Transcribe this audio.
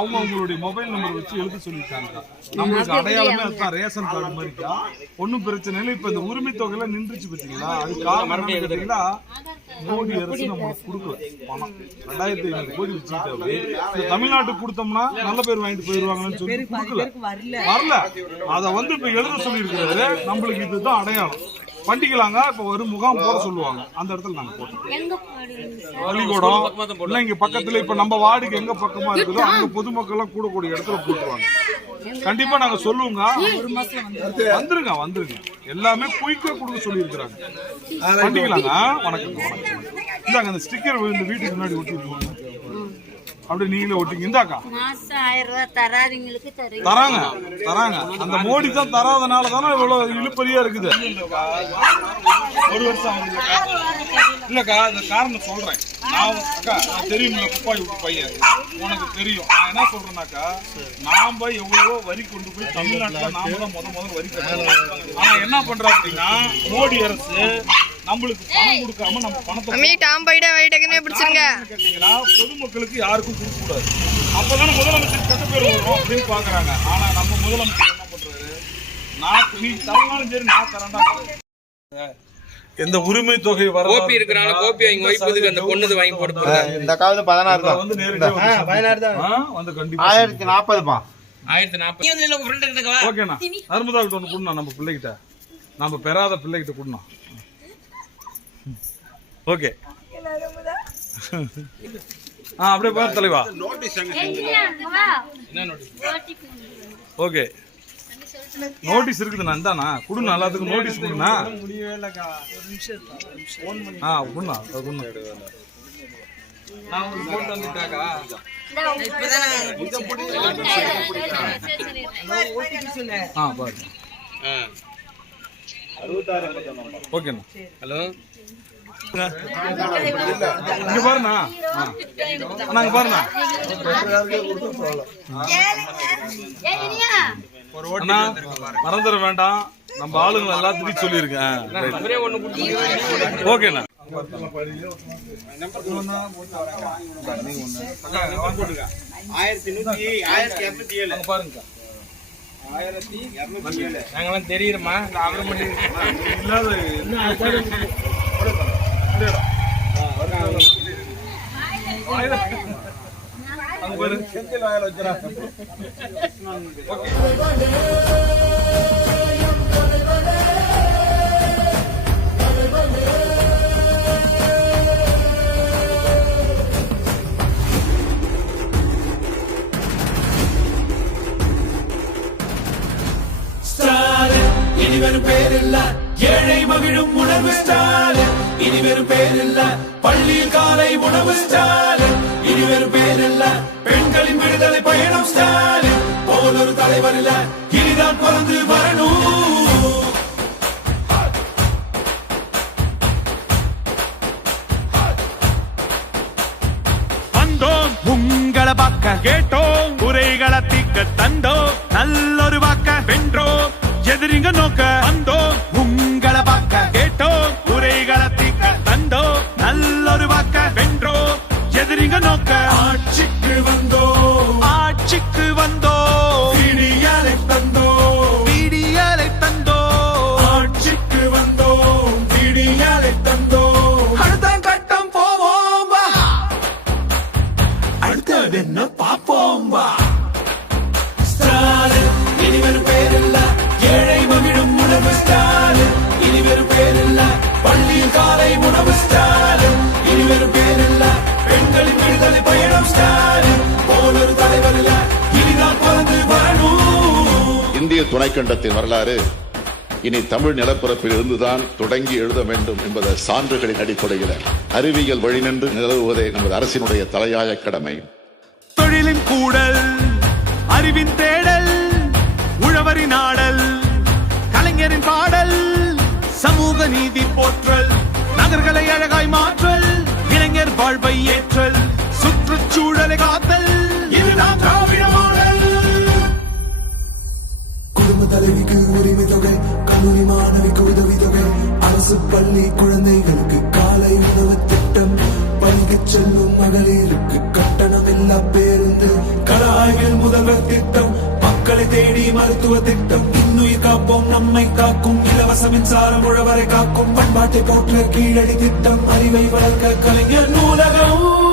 அவங்க அவங்களுடைய mobile number வச்சு எழுத சொல்லிட்டாங்க. நம்மளுக்கு அடையாளமே அதுதான், ரேஷன் கார்டு மாதிரிக்கா. ஒன்னும் பிரச்சனை இல்லை. இப்ப இந்த உரிமை தொகையில நின்றுச்சு பாத்தீங்களா, அது காரணம் கேட்டீங்களா, மோடி அரசு நம்மளுக்கு கொடுக்கல பணம். 2500 கோடி வச்சுக்கிட்டாரு. தமிழ்நாட்டுக்கு கொடுத்தோம்னா நல்ல பேர் வாங்கிட்டு போயிருவாங்கன்னு சொல்லி கொடுக்கல, வரல. அத வந்து இப்ப எழுத சொல்லி இருக்கிறாரு. நம்மளுக்கு இதுதான் அடையாளம். பண்டிகளாங்க இப்ப ஒரு முகாம் போட சொல்லுவாங்க, அந்த இடத்துல நாங்க போட்டோம். பள்ளிக்கூடம் இல்ல இங்க பக்கத்துல, இப்ப நம்ம வார்டுக்கு எங்க பக்கமா இருக்குதோ அங்க பொதுமக்கள் எல்லாம் கூடக்கூடிய இடத்துல போட்டுருவாங்க. கண்டிப்பா நாங்க சொல்லுவோங்க, வந்துருங்க வந்துருங்க. எல்லாமே குயிக்கா கொடுக்க சொல்லி இருக்கிறாங்க. பண்டிகளாங்க. வணக்கம் வணக்கம். இந்தாங்க அந்த ஸ்டிக்கர் இந்த வீட்டுக்கு முன்னாடி ஒட்டிருக்கோங்க, அப்படி நீங்களே ஒட்டிங்க. இந்தாக்கா மாசம் 1000 ரூபாய் தராதவங்களுக்கு தராங்க தராங்க. அந்த மோடி தான் தராதனால தானே இவ்வளவு இழுப்பறியா இருக்குது. ஒரு வருஷம் இல்லக்கா, இந்த காரணம் சொல்றேன். அக்கா நான் தெரியும்ல, குப்பாய் விட்டு பையன் உனக்கு தெரியும். நான் என்ன சொல்றேன்னாக்கா, நாம எவ்வளவோ வரி கொண்டு போய் தமிழ்நாட்டுல நாம தான் முதல் வரி கட்டணும். ஆனா என்ன பண்றோம் அப்படின்னா, மோடி அரசு நம்மளுக்கு பணம் கொடுக்காம நம்ம பணத்தை கேட்டீங்கன்னா பொதுமக்களுக்கு யாருக்கும் கொடுக்க கூடாது. அப்பதானே முதலமைச்சர் கட்ட பேர் வரும் அப்படின்னு பாக்குறாங்க. ஆனா நம்ம முதலமைச்சர் என்ன பண்றாரு, நீ தரனாலும் சரி நான் தரேன்டா. எந்த உரிமை தொகை வர கோப்பி இருக்கறால கோப்பி வாங்கி வைப்பதுக்கு அந்த பொண்ணுது வாங்கி போட்டு இந்த காலத்துல 16 தான் வந்து நேரடியா 16 தான் வந்து கண்டிப்பா 1040 பா 1040. நீ வந்து ஃப்ரெண்ட் கிட்டவா? ஓகேண்ணா. நர்மதா கிட்ட ஒன்னு குடுனா, நம்ம பிள்ளைகிட்ட, நம்ம பெறாத பிள்ளைகிட்ட குடுனா. ஓகே அப்படியே பாரு தலைவா. ஓகே நோட்டீஸ் இருக்குதுண்ணா, இந்தாண்ணா குடுண்ணா, எல்லாத்துக்கும் நோட்டீஸ் கொடுண்ணா. குடுண்ணா குடுண்ணா. பாரு. ஓகேண்ணா. ஹலோ இங்க பாருண்ணா, நாங்க பாருண்ணா மறந்துட வேண்டாம். நம்ம ஆளுங்க எல்லாத்துக்கும் சொல்லியிருக்கேன். ஓகேண்ணா. பாருங்க நாங்கெல்லாம் தெரியுமா அவரை மட்டும் இனி வெறும் பேரில்ல ஏழை மகிழும் உணர்வு ஸ்டாலின். இனி வெறும் பேரில்ல பள்ளியில் காலை உணவு ஸ்டாலின். இனி வெறும் பேரில்ல பெண்களின் விடுதலை பயணம் ஸ்டாலின். போலொரு தலைவர் இல்ல இனிதான் பிறந்து வரணும். வந்தோம் உங்களை பார்க்க, கேட்டோம் குறைகளை தீக்க, தந்தோம் நல்லொரு வாக்க, வென்றோம் எதிரிங்க நோக்க. வந்தோம் உங்களை பார்க்க, கேட்டோம் குறைகளை தீக்க, தந்தோம் நல்லொரு வாக்க, வென்றோம் எதிரிங்க நோக்க. ஆட்சிக்கு வந்தோம் ஆட்சிக்கு வந்தோம், விடியலை தந்தோம் விடியலை தந்தோம். ஆட்சிக்கு வந்தோம் விடியலை தந்தோம். அடுத்த கட்டம் போவோம் வா, அடுத்தது என்ன பாப்போம் வா. ஸ்டாலின் இனி வெறும் பேரில்ல ஏழை மகிழும் உணவு ஸ்டாலின். இனி வெறும் பேரில்ல பள்ளியில் காலை உணவு ஸ்டாலின். இனி வெறும் பேரில்ல பெண்களின் விடுதலை பயணம் ஸ்டாலின். போலொரு தலைவர் இல்ல இனிதான் பிறந்து வரணும். இந்திய துணைக்கண்டத்தின் வரலாறு இனி தமிழ் நிலப்பரப்பில் இருந்துதான் தொடங்கி எழுத வேண்டும் என்பத சான்றுகளின் அடிப்படையில் அறிவியல் வழி நின்று நிலவுவதே நமது அரசினுடைய தலையாய கடமை. தொழிலின் கூடல், அறிவின் தேடல், உழவரின் ஆடல், கலைஞரின் பாடல், சமூக நீதி போற்றல், நகர்களை அழகாய் மாற்றல், இளைஞர் வாழ்வை ஏற்றல், சுற்றுச்சூழலை காத்தல், இதுதான் திராவிட மாடல். குடும்ப தலைவிக்கு உரிமை தொகை, கல்லூரி மாணவிக்கு உதவி தொகை, அரசு பள்ளி குழந்தைகளுக்கு காலை உணவு திட்டம், பணிக்கு செல்லும் மகளிருக்கு கட்டணம் இல்லா பேருந்து, கலாய்கள் தமிழில் முதல்வர் திட்டம், மக்களை தேடி மருத்துவ திட்டம், இன்னுயிர் காப்போம் நம்மை காக்கும், இலவச மின்சாரம் உழவரை காக்கும், பண்பாட்டை போற்ற கீழடி திட்டம், அறிவை வளர்க்க கலைஞர் நூலகம்.